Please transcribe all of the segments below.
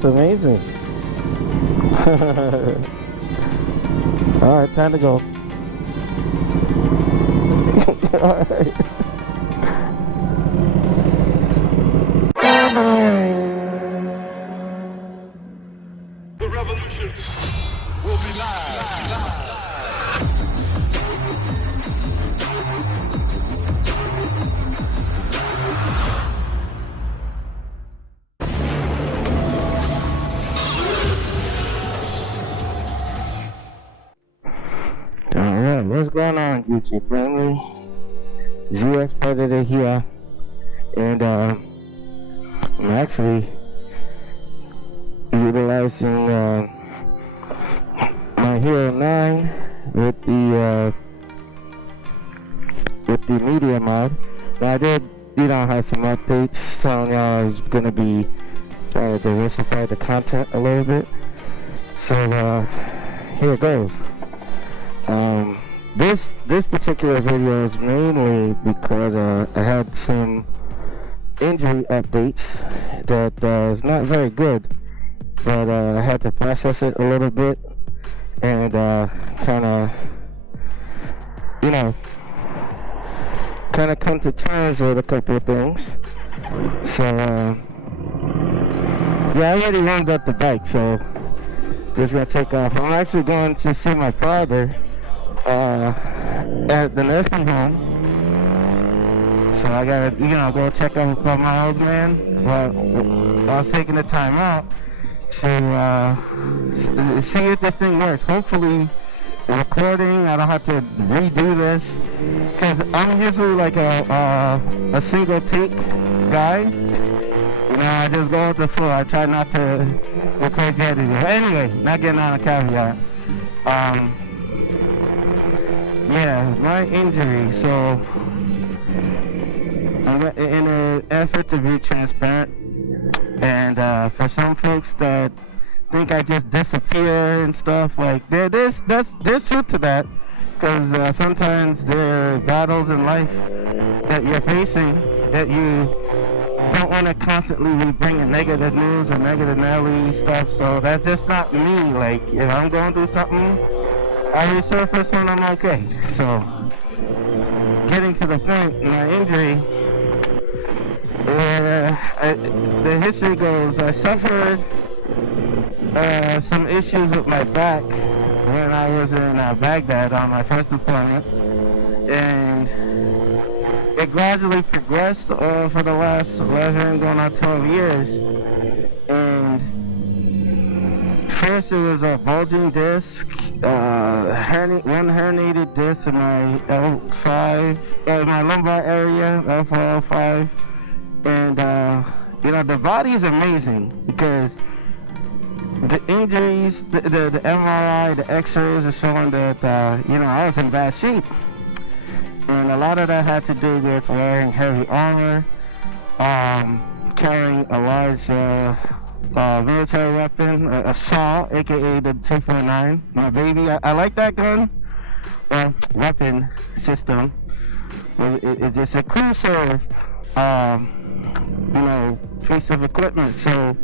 That's amazing. Alright, time to go. Alright. The revolution will be live. Alright, what's going on, YouTube family? ZX Predator here, and I'm actually utilizing my Hero 9 with the media mod. Now I did, have some updates telling y'all I was gonna be trying to diversify the content a little bit. So here it goes. This particular video is mainly because I had some injury updates that is not very good, but I had to process it a little bit and kind of come to terms with a couple of things. So yeah, I already warmed up the bike, so just gonna take off. I'm actually going to see my father at the nursing home, so I gotta go check up on my old man while I was taking the time out to see if this thing works. Hopefully recording, I don't have to redo this, because I'm usually like a single take guy. I just go with the flow. I try not to go crazy headed. Anyway, not getting on a caveat. Yeah, my injury. So, in an effort to be transparent, and for some folks that think I just disappear and stuff, like there's truth to that, because sometimes there are battles in life that you're facing that you don't want to constantly be bringing negative news or negative Nelly stuff. So that's just not me. Like, if I'm going through something, I resurface when I'm okay. So, getting to the point, my injury, the history goes, I suffered some issues with my back when I was in Baghdad on my first deployment, and it gradually progressed for the last 11 going on 12 years. And first it was a bulging disc, one herniated disc in my L5, my lumbar area, L4, L5. And the body is amazing, because the injuries, the MRI, the x-rays are showing that I was in bad shape. And a lot of that had to do with wearing heavy armor, carrying a large military weapon, a saw, aka the 2.9. My baby, I like that gun, weapon system. It's just a crucial, piece of equipment. So,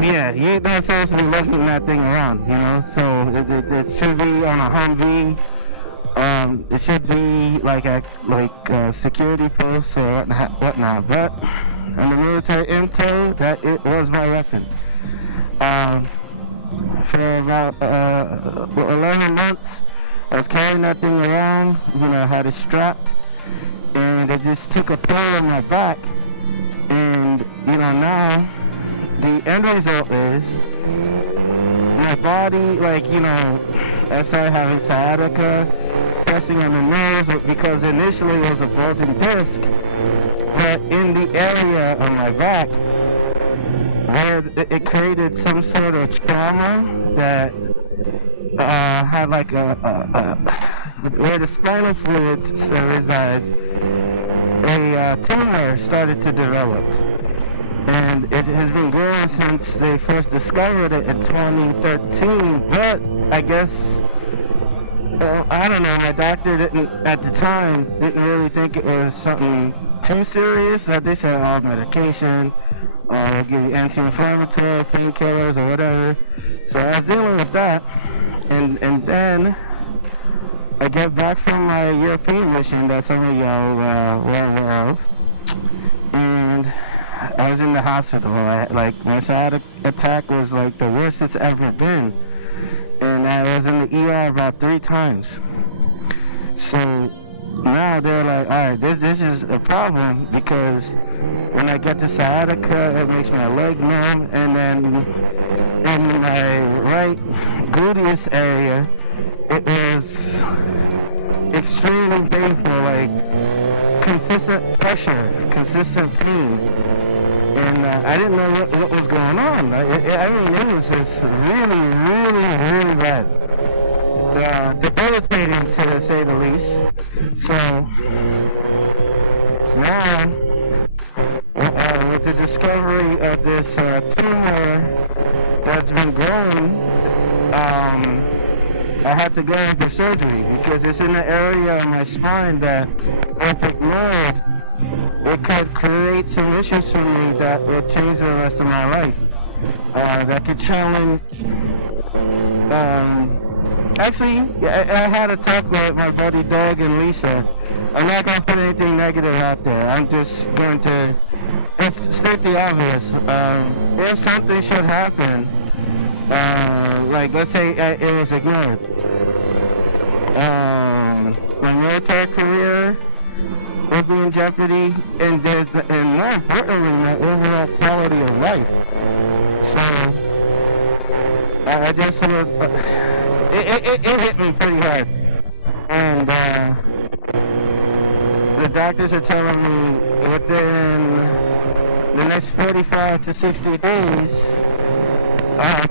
yeah, you ain't not supposed to be lugging that thing around, So it should be on a Humvee. It should be like a security post or whatnot, but on the military info, that it was my weapon. For about 11 months, I was carrying that thing around. I had it strapped, and it just took a toll on my back. And now the end result is my body, I started having sciatica, pressing on the nerves, because initially it was a bulging disc, but in the area of my back where it created some sort of trauma that had where the spinal fluid resides, a tumor started to develop. And it has been growing since they first discovered it in 2013, but I guess, I don't know, my doctor at the time didn't really think it was something too serious. They said, medication, give you anti-inflammatory, painkillers, or whatever. So I was dealing with that, and then I get back from my European mission that some of y'all well aware of, and I was in the hospital. My sciatic attack was like the worst it's ever been, and I was in the ER about 3 times. So now they're like, all right, this is a problem, because when I get the sciatica, it makes my leg numb, and then in my right gluteus area, it was extremely painful, like consistent pressure, consistent pain, and I didn't know what was going on. I mean, it was just really, really, really bad. Debilitating, to say the least. So now, with the discovery of this tumor that's been growing, I had to go in for surgery, because it's in the area of my spine that, if ignored, it could create some issues for me that would change the rest of my life. That could challenge. Actually, I had a talk with my buddy Doug and Lisa. I'm not going to put anything negative out there. I'm just going to state the obvious. If something should happen, like let's say it was ignored, my military career would be in jeopardy, and more importantly, my overall quality of life. So I just sort of, it hit me pretty hard, and the doctors are telling me within the next 45 to 60 days,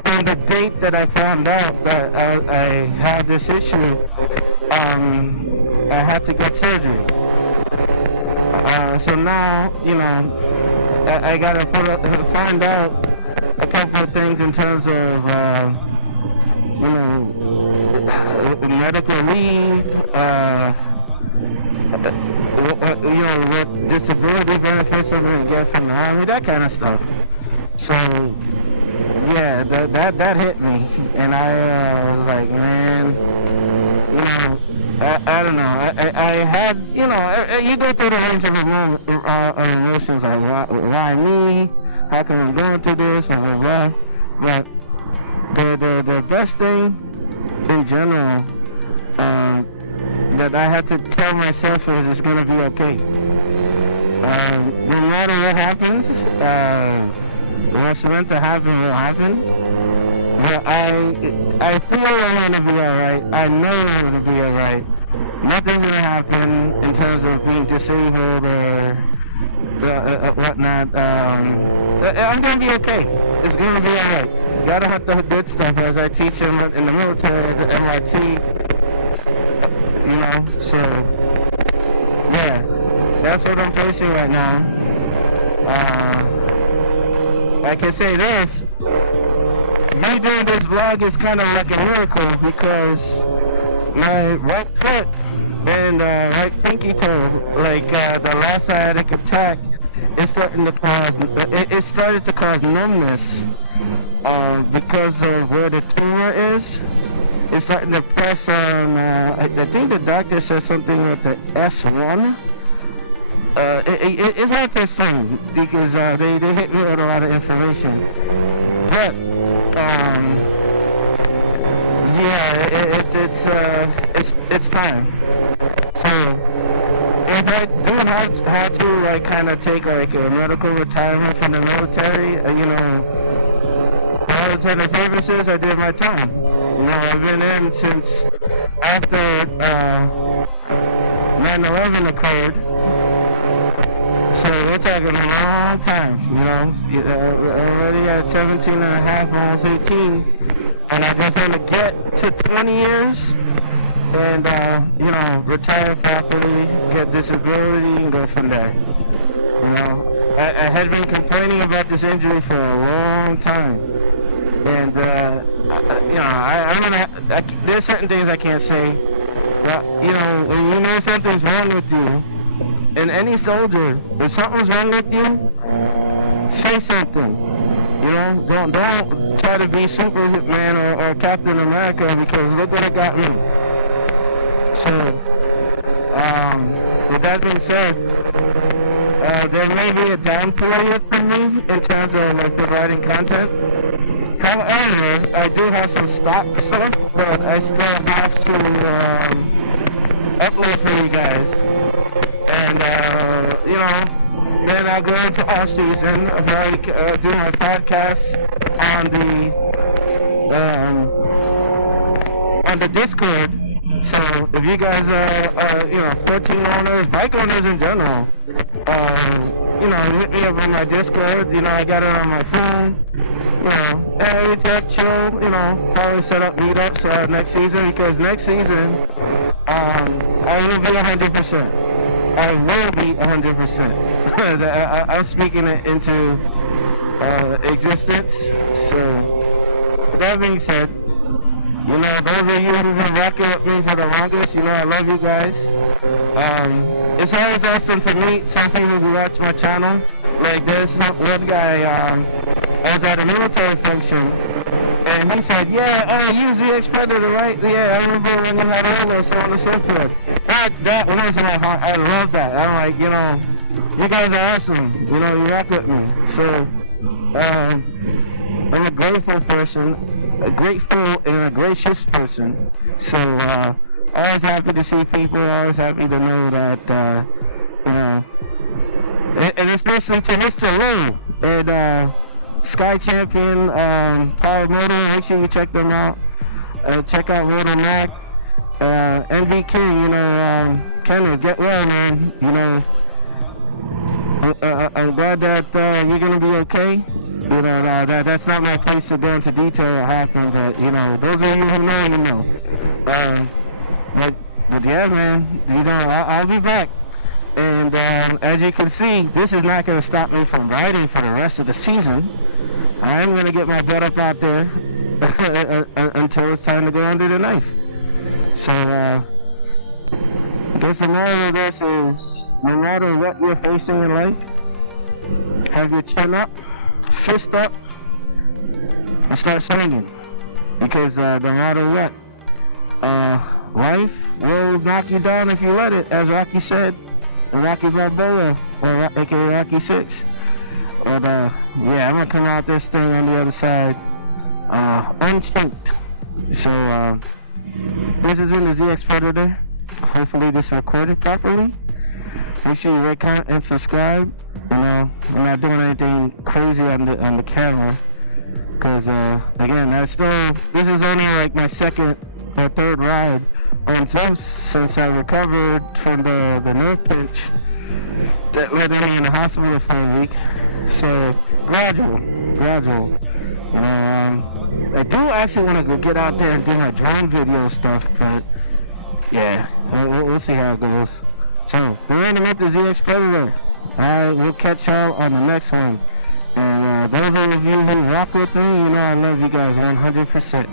from the date that I found out that I had this issue, I had to get surgery. So now, I gotta find out a couple of things in terms of, medical leave, what disability benefits I'm gonna get from the Army, that kind of stuff. So, yeah, that hit me, and I was like, man, I don't know. I had, you go through the range of emotions, like, why me? How come I'm going through this? Blah, blah, blah. But the best thing in general that I had to tell myself was, it's going to be okay. No matter what happens, what's meant to happen will happen. But I feel I'm going to be alright. I know I'm going to be alright. Nothing's going to happen in terms of being disabled or whatnot. I'm going to be okay. It's going to be alright. Gotta have the good stuff, as I teach them in the military, at the MIT. So, yeah, that's what I'm facing right now. I can say this, me doing this vlog is kind of like a miracle, because my right foot and right pinky toe, like the last sciatic attack, it started to cause numbness because of where the tumor is. It's starting to press on, I think the doctor said something with the S1. It's hard to explain, because they hit me with a lot of information. But, it's time. So, if I do have to, kind of take, a medical retirement from the military, for all intents and purposes, I did my time. I've been in since after 9/11 occurred, so we're talking a long time, already at 17 and a half, almost 18, and I just want to get to 20 years, and, retire properly, get disability, and go from there. I had been complaining about this injury for a long time, and, there's certain things I can't say, but, when you know something's wrong with you, and any soldier, if something's wrong with you, say something. You know, don't try to be Superman or Captain America, because look what it got me. So, with that being said, there may be a down period for me in terms of like providing content. However, I do have some stock stuff, but I still have to upload for you guys. And you know, then I'll go into off season. I'll probably do my podcast on the Discord. So if you guys are you know, 14 owners, bike owners in general, you know, hit me up on my Discord. You know, I got it on my phone. You know, hey, tech chill. You know, probably set up meetups next season, because next season, I will be 100%. I will be 100%. I'm speaking it into existence. So, with that being said, you know, those of you who've been rocking with me for the longest, you know, I love you guys. It's always awesome to meet some people who watch my channel. Like, there's one guy, I was at a military function, and he said, yeah, you ZX Predator, right? Yeah, I remember when you had all this, so on and so forth. That warms my heart. I love that. I'm like, you know, you guys are awesome. You know, you rock with me. So, I'm a grateful person, a grateful and a gracious person. So, always happy to see people, always happy to know that, you know, and especially to Mr. Lou and Sky Champion, Power Moto. Make sure you check them out. Check out Moto Mac, NV King. You know, Kenneth, get well, man. You know, I'm glad that you're gonna be okay. You know, that's not my place to go into detail what happened, but you know, those of you who know, you know. But yeah, man, you know, I'll be back. And as you can see, this is not going to stop me from riding for the rest of the season. I'm going to get my butt up out there until it's time to go under the knife. So, I guess the moral of this is, no matter what you're facing in life, have your chin up, fist up, and start swinging. Because no matter what, life will knock you down if you let it, as Rocky said. Rocky Balboa, or aka Rocky 6. But yeah, I'm gonna come out this thing on the other side, unchinked. So this has been the ZX Predator. Hopefully this recorded properly. Make sure you rate, comment, and subscribe. You know, I'm not doing anything crazy on the camera, cause again, this is only like my second or third ride on Zeus since I recovered from the nerve pinch that led me in the hospital for a week. So gradual. You know, I do actually want to go get out there and do my drone video stuff, but yeah, we'll see how it goes. So we're in the ZX Predator. Alright, we'll catch y'all on the next one. And those of you who rock with me, you know I love you guys 100%.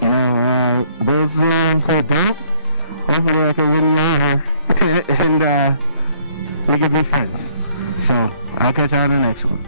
You know, those who don't, hopefully I can win you over and we can be friends. So, I'll catch you on the next one.